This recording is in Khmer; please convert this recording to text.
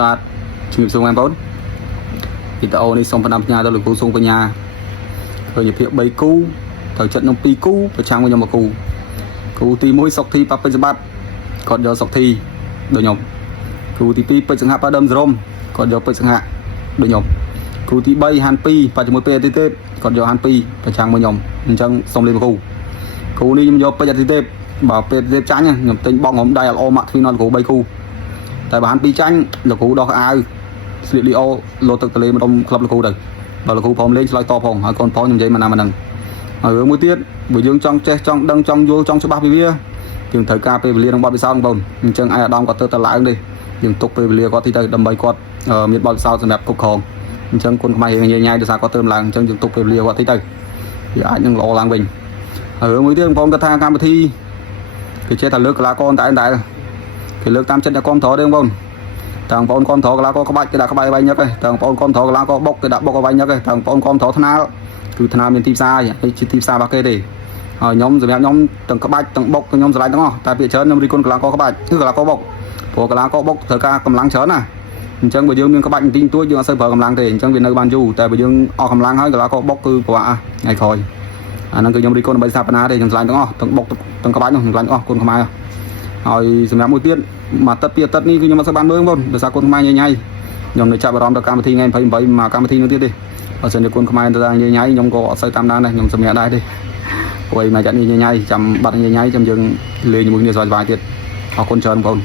បាទជំរាបសួរបងប្អូនវីដេអូនេះសូមផ្ដាំផ្ញើដល់លោកគ្រូសុងបញ្ញាឃើញភាព3គូត្រូវចិត្តនឹង2គូប្រចាំខ្ញុំ1គូគូទី1សុកធីប៉ាពេជ្រសម្បត្តិគាត់យកសុកធីដូចខ្ញុំគូទី2ពេជ្រសង្ហប៉ាដើមសរមគាត់យកពេជ្រសង្ហដូចខ្ញុំគូទី3ហាន់2ប៉ាជាមួយពេជ្រអាទិទេពគាត់យកហាន់2ប្រចាំមួយខ្ញុំអញ្ចឹងសូមលេង1គូគូនេះខ្ញុំយកពេជ្រអាទិទេពបើពេជ្រអាទិទេពចាញ់ខ្ញុំទិញបងខ្ញុំដៃល្អម៉ាក់ទ្វីណនគ្រូ3គូតែបើហាន់2ចាញ់លោកគ្រូដោះអាវស្លៀកលីអូលោទឹកទលេម្ដុំក្លឹបលោកគ្រូទៅបើលោកគ្រូព្រមលេងឆ្លើយតបផងហើយកូនផងខ្ញុំនិយាយមកណាមកហ្នឹងហើយរឿងមួយទៀតបើយើងចង់ចេះចង់ដឹងចង់យល់ចង់ច្បាស់ពីវាយើងត្រូវការពេលវេលានឹងបទពិសោធន៍បងអញ្ចឹងអាយអាដាមគាត់ទៅឡើងទេយើងទុកពេលវេលាគាត់ទីទៅដើម្បីគាត់មានបទពិសោធន៍សម្រាប់គ្រប់គ្រងអញ្ចឹងគុណខ្មែរញ៉ៃញ៉ៃដោយសារគាត់ទៅឡើងអញ្ចឹងយើងទុកពេលវេលាគាត់ទីទៅវាអាចនឹងល្អឡើងវិញហើយរឿងមួយទៀតបងប្អូនគាត់ថាកម្មវិធីគេចេះតែលើកកីឡាករតែគេលើកតាមចិត្តតែគ្រប់ត្រទេបងប្អូនតាំងបងប្អូនគ្រប់ត្រកីឡាករក្បាច់គេដាក់ក្បាច់ឲ្យវាញឹកទេតាំងបងប្អូនគ្រប់ត្រកីឡាករបុកគេដាក់បុកឲ្យវាញឹកទេតាំងបងប្អូនគ្រប់ត្រថ្នាលគឺថ្នាលមានទីផ្សារហើយជាទីផ្សាររបស់គេទេហើយខ្ញុំសម្រាប់ខ្ញុំទាំងក្បាច់ទាំងបុកខ្ញុំស្រឡាញ់ទាំងអស់តែពីច្រើនខ្ញុំរីគុណកីឡាករក្បាច់គឺកីឡាករបុកព្រោះកីឡាករបុកត្រូវការកម្លាំងច្រើនណាអញ្ចឹងបើយើងមានក្បាច់បន្តិចតួចយើងអត់សូវប្រើកម្លាំងទេអញ្ចឹងវានៅបានយូរតែបើយើងអស់កម្លាំងហើយកីឡាករបុកគឺប្រហែលថ្ងៃក្រោយអាហ្នឹងគឺខ្ញុំរីគុណដើម្បីស្ថាបនាទេខ្ញុំស្រឡាញ់ទាំងអស់ទាំងបុកទាំងក្បាច់នោះខ្ញុំស្រឡាញ់អស់គុណខ្មែរហើយសម្រាប់មួយទៀតមួយអាទិត្យពីរអាទិត្យនេះគឺខ្ញុំអត់សូវបានមើលបងដោយសារគុណខ្មែរញ៉ៃញ៉ៃខ្ញុំនៅចាប់អារម្មណ៍ដល់កម្មវិធីថ្ងៃ28មកកម្មវិធីនោះទៀតទេបើសិនជាគុណខ្មែរទៅញ៉ៃញ៉ៃខ្ញុំក៏អត់សូវតាមដានដែរខ្ញុំសម្រាប់ដែរទេព្រោះឯមកចាត់ញ៉ៃញ៉ៃចាំបាត់ញ៉ៃញ៉ៃចាំយើងលេងជាមួយគ្នាស្វាយៗទៀតអរគុណច្រើនបងប្អូន